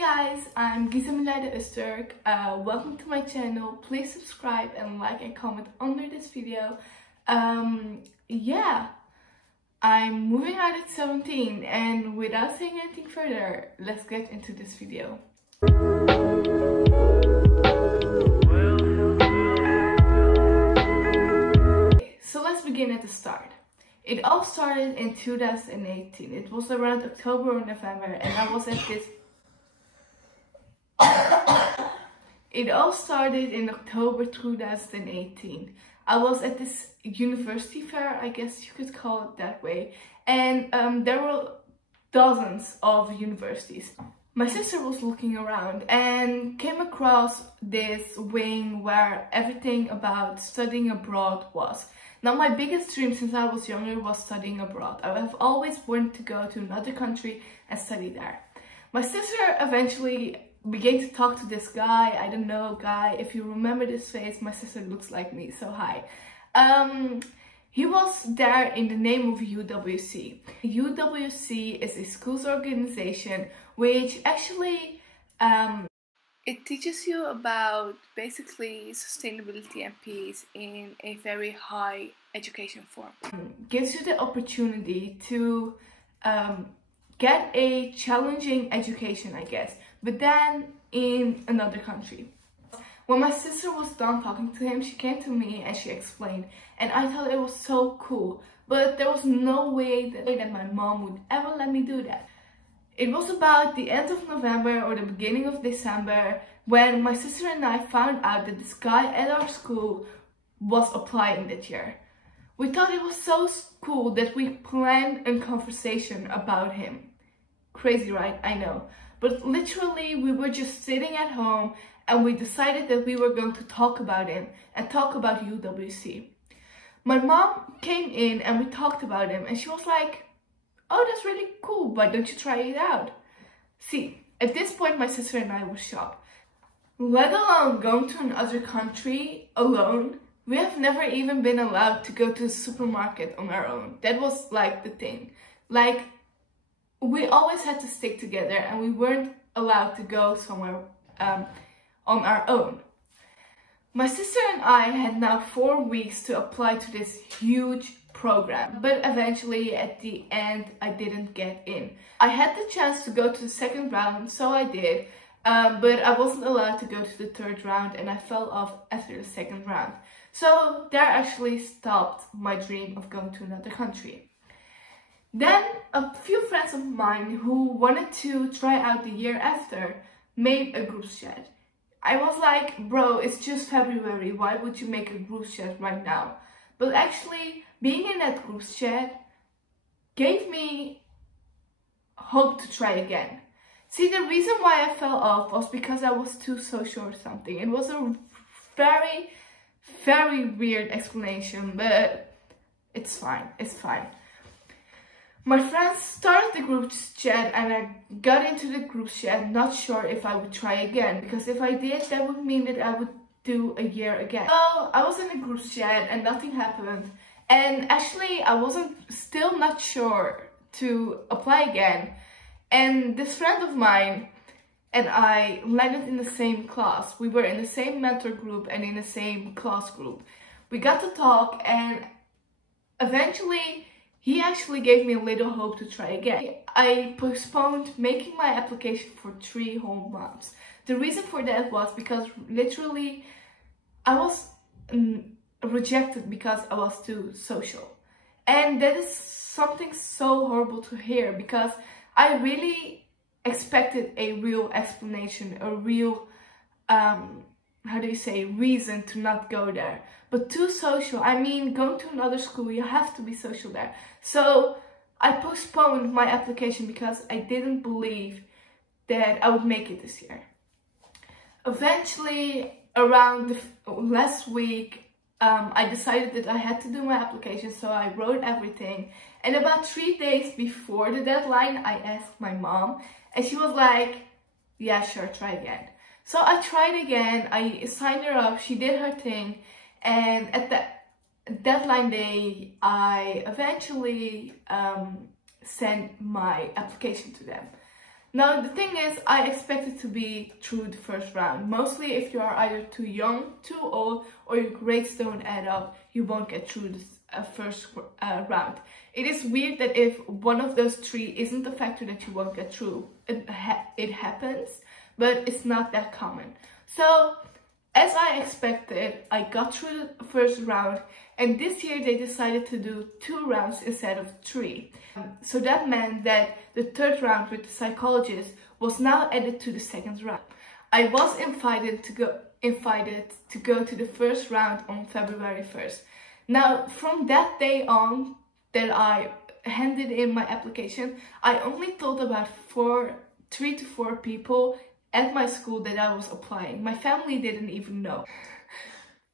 guys, I'm GIZEM ILAYDA ÖZTÜRK. Welcome to my channel. Please subscribe and like and comment under this video. Yeah, I'm moving out at 17, and without saying anything further, let's get into this video. So let's begin at the start. It all started in 2018. It was around October or November, and I was at this... It all started in October 2018. I was at this university fair, I guess you could call it that way, and there were dozens of universities. My sister was looking around and came across this wing where everything about studying abroad was. Now, my biggest dream since I was younger was studying abroad. I have always wanted to go to another country and study there. My sister eventually began to talk to this guy. I don't know, guy, if you remember this face, my sister looks like me, so hi. He was there in the name of UWC. UWC is a schools organization which actually it teaches you about basically sustainability and peace in a very high education form. Gives you the opportunity to get a challenging education, I guess, but then in another country. When my sister was done talking to him, she came to me and she explained, and I thought it was so cool, but there was no way that my mom would ever let me do that. It was about the end of November or the beginning of December when my sister and I found out that this guy at our school was applying that year. We thought it was so cool that we planned a conversation about him. Crazy, right? I know. But literally, we were just sitting at home and we decided that we were going to talk about him and talk about UWC. My mom came in and we talked about him and she was like, "Oh, that's really cool, why don't you try it out?" See, at this point my sister and I were shocked. Let alone going to another country alone. We have never even been allowed to go to the supermarket on our own. That was like the thing. Like, we always had to stick together and we weren't allowed to go somewhere on our own. My sister and I had now 4 weeks to apply to this huge program, but eventually at the end I didn't get in. I had the chance to go to the second round, so I did, but I wasn't allowed to go to the third round and I fell off after the second round. So that actually stopped my dream of going to another country. Then a few friends of mine who wanted to try out the year after made a group chat. I was like, bro, it's just February, why would you make a group chat right now? But actually, being in that group chat gave me hope to try again. See, the reason why I fell off was because I was too social or something. It was a very, very weird explanation, but it's fine, it's fine. My friends started the group chat and I got into the group chat not sure if I would try again, because if I did, that would mean that I would do a year again. So I was in the group chat and nothing happened, and actually I wasn't still not sure to apply again, and this friend of mine and I landed in the same class. We were in the same mentor group and in the same class group. We got to talk and eventually he actually gave me a little hope to try again. I postponed making my application for 3 whole months. The reason for that was because literally I was rejected because I was too social. And that is something so horrible to hear, because I really expected a real explanation, a real, reason to not go there. But too social, I mean, going to another school, you have to be social there. So I postponed my application because I didn't believe that I would make it this year. Eventually, around the last week, I decided that I had to do my application, so I wrote everything. And about 3 days before the deadline, I asked my mom, and she was like, "Yeah, sure, try again." So I tried again, I signed her up, she did her thing, and at the deadline day, I eventually sent my application to them. Now the thing is, I expected to be through the first round. Mostly if you are either too young, too old, or your grades don't add up, you won't get through this first round. It is weird that if one of those three isn't the factor that you won't get through, it happens, but it's not that common. So as I expected, I got through the first round, and this year they decided to do 2 rounds instead of 3. So that meant that the third round with the psychologist was now added to the second round. I was invited to go to the first round on February 1st. Now, from that day on that I handed in my application, I only told about 3 to 4 people at my school that I was applying. My family didn't even know.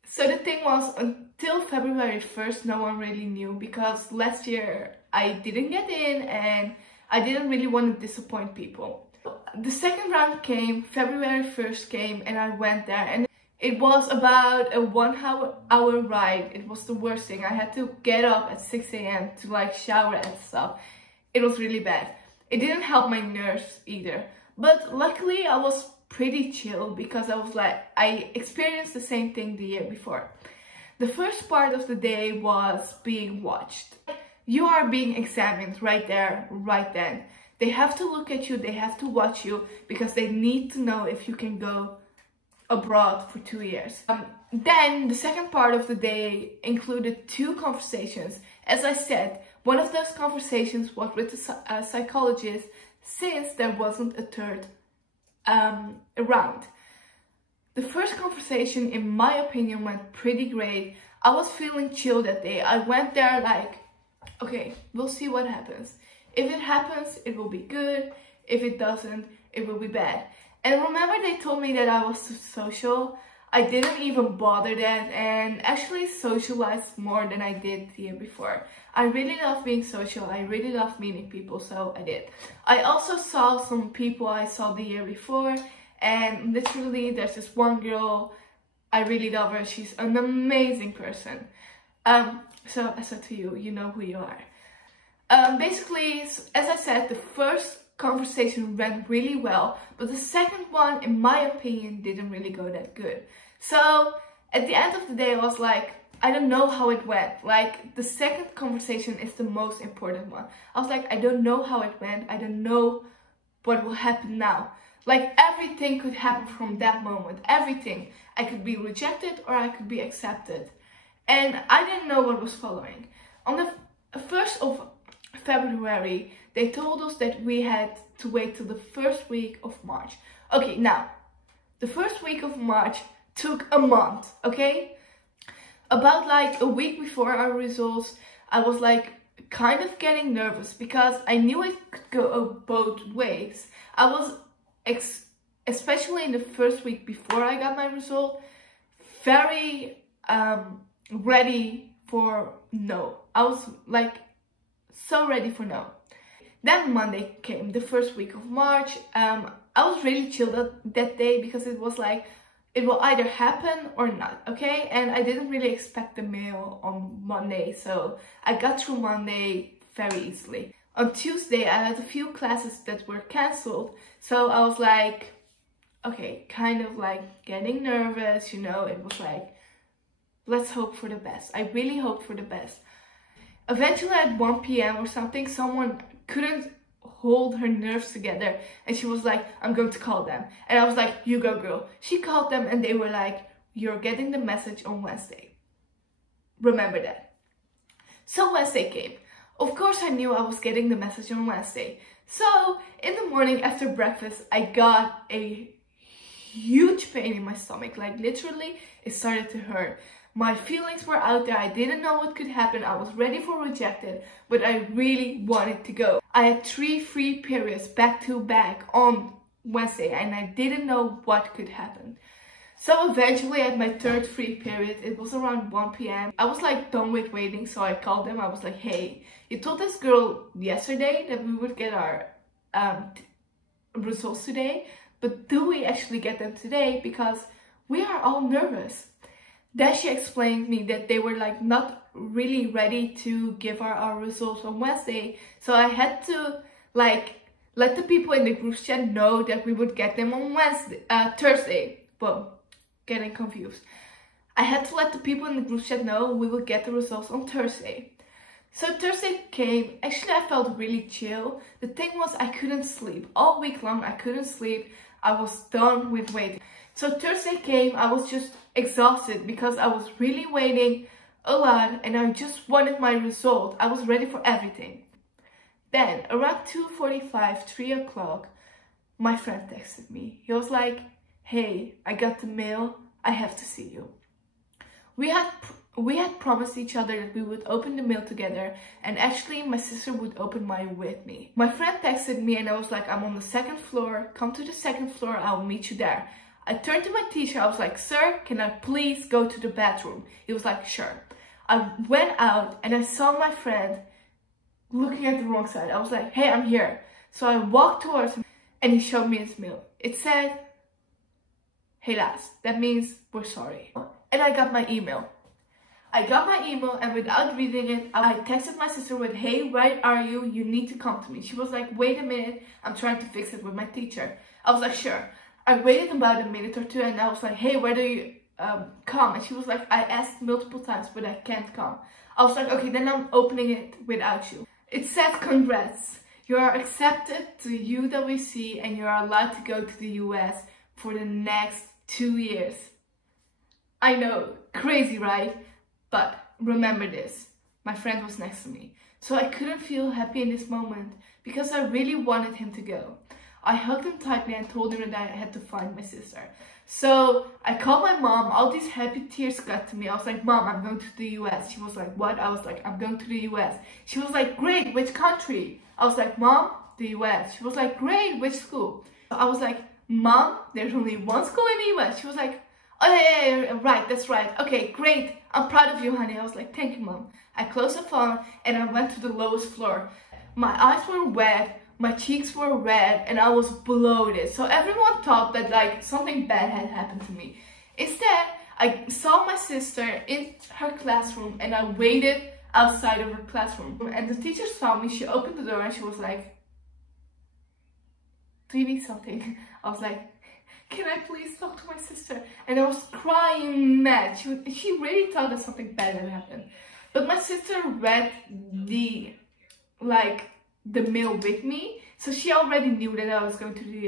So the thing was, until February 1st, no one really knew, because last year I didn't get in and I didn't really want to disappoint people. The second round came, February 1st came, and I went there, and it was about a 1 hour ride. It was the worst thing. I had to get up at 6 AM to like shower and stuff. It was really bad. It didn't help my nerves either. But luckily I was pretty chill, because I experienced the same thing the year before. The first part of the day was being watched. You are being examined right there, right then. They have to look at you, they have to watch you, because they need to know if you can go abroad for 2 years. Then the second part of the day included 2 conversations. As I said, one of those conversations was with the psychologist, since there wasn't a third round. The first conversation, in my opinion, went pretty great. I was feeling chill that day. I went there like, okay, we'll see what happens. If it happens, it will be good. If it doesn't, it will be bad. And remember, they told me that I was too social. I didn't even bother that, and actually socialized more than I did the year before. I really love being social. I really love meeting people, so I did. I also saw some people I saw the year before, and literally there's this one girl, I really love her. She's an amazing person. So I said to you, you know who you are. Basically, as I said, the first conversation went really well, but the second one, in my opinion, didn't really go that good. So at the end of the day, I was like, I don't know how it went. Like, the second conversation is the most important one. I was like, I don't know how it went. I don't know what will happen now. Like, everything could happen from that moment. Everything. I could be rejected or I could be accepted. And I didn't know what was following. On the 1st of February, they told us that we had to wait till the first week of March. Okay, now, the first week of March took a month, okay? About like a week before our results, I was like kind of getting nervous, because I knew it could go both ways. I was, especially in the first week before I got my result, very ready for no. I was like so ready for no. Then Monday came, the first week of March. I was really chilled that day, because it was like, it will either happen or not, okay? And I didn't really expect the mail on Monday, so I got through Monday very easily. On Tuesday, I had a few classes that were cancelled, so I was like, okay, kind of like getting nervous, you know? It was like, let's hope for the best. I really hoped for the best. Eventually at 1 PM or something, someone couldn't hold her nerves together, and she was like, I'm going to call them. And I was like, you go girl. She called them, and they were like, you're getting the message on Wednesday. Remember that. So Wednesday came. Of course I knew I was getting the message on Wednesday. So in the morning after breakfast, I got a huge pain in my stomach. Like, literally it started to hurt. My feelings were out there. I didn't know what could happen. I was ready for rejected, but I really wanted to go. I had 3 free periods back to back on Wednesday, and I didn't know what could happen. So eventually at my 3rd free period, it was around 1 PM. I was like done with waiting, so I called them. I was like, hey, you told this girl yesterday that we would get our results today, but do we actually get them today? Because we are all nervous. Then she explained me that they were like not really ready to give our results on Wednesday. So I had to like let the people in the group chat know that we would get them on Thursday. Whoa, getting confused. I had to let the people in the group chat know we would get the results on Thursday. So Thursday came. Actually, I felt really chill. The thing was, I couldn't sleep. All week long, I couldn't sleep. I was done with waiting. So Thursday came, I was just exhausted because I was really waiting a lot and I just wanted my result. I was ready for everything. Then around 2:45, 3 o'clock, my friend texted me. He was like, "Hey, I got the mail. I have to see you." We had promised each other that we would open the mail together, and actually my sister would open mine with me. My friend texted me and I was like, "I'm on the 2nd floor. Come to the 2nd floor. I'll meet you there." I turned to my teacher. I was like, "Sir, can I please go to the bathroom?" He was like, "Sure." I went out and I saw my friend looking at the wrong side. I was like, "Hey, I'm here." So I walked towards him and he showed me his mail. It said, "Helaas." That means we're sorry. And I got my email. And without reading it, I texted my sister with, "Hey, where are you? You need to come to me." She was like, "Wait a minute, I'm trying to fix it with my teacher." I was like, "Sure." I waited about a minute or two and I was like, "Hey, where do you come?" And she was like, "I asked multiple times, but I can't come." I was like, "Okay, then I'm opening it without you." It said, "Congrats, you are accepted to UWC and you are allowed to go to the US for the next 2 years. I know, crazy, right? But remember this, my friend was next to me. So I couldn't feel happy in this moment because I really wanted him to go. I hugged him tightly and told him that I had to find my sister. So I called my mom. All these happy tears got to me. I was like, "Mom, I'm going to the US." She was like, "What?" I was like, "I'm going to the US." She was like, "Great, which country?" I was like, "Mom, the US." She was like, "Great, which school?" I was like, "Mom, there's only one school in the US." She was like, "Oh yeah, right, that's right. Okay, great. I'm proud of you, honey." I was like, "Thank you, Mom." I closed the phone and I went to the lowest floor. My eyes were wet. My cheeks were red and I was bloated. So everyone thought that like something bad had happened to me. Instead, I saw my sister in her classroom and I waited outside of her classroom. And the teacher saw me, she opened the door and she was like, "Do you need something?" I was like, "Can I please talk to my sister?" And I was crying mad. She really thought that something bad had happened. But my sister read the mail with me, so she already knew that I was going to the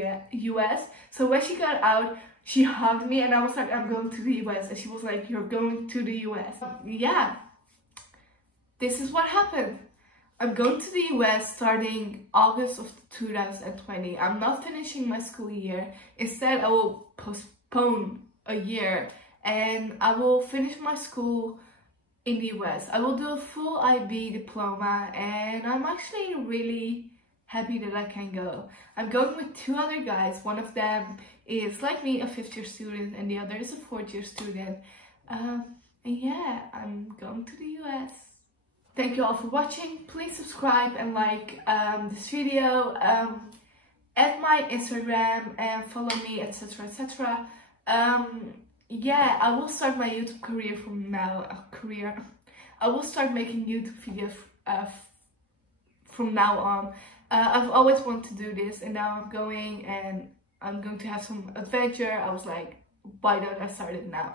US. So when she got out, she hugged me and I was like, "I'm going to the US." And she was like, "You're going to the US." Yeah, this is what happened. I'm going to the US starting August of 2020. I'm not finishing my school year. Instead, I will postpone a year and I will finish my school in the US. I will do a full IB diploma and I'm actually really happy that I can go. I'm going with 2 other guys. One of them is like me, a 5th year student, and the other is a 4th year student. And yeah, I'm going to the US. Thank you all for watching. Please subscribe and like this video. Add my Instagram and follow me, etc, etc. Yeah, I will start my YouTube career from now. I will start making YouTube videos from now on. I've always wanted to do this, and now I'm going, and I'm going to have some adventure. I was like, why don't I start it now?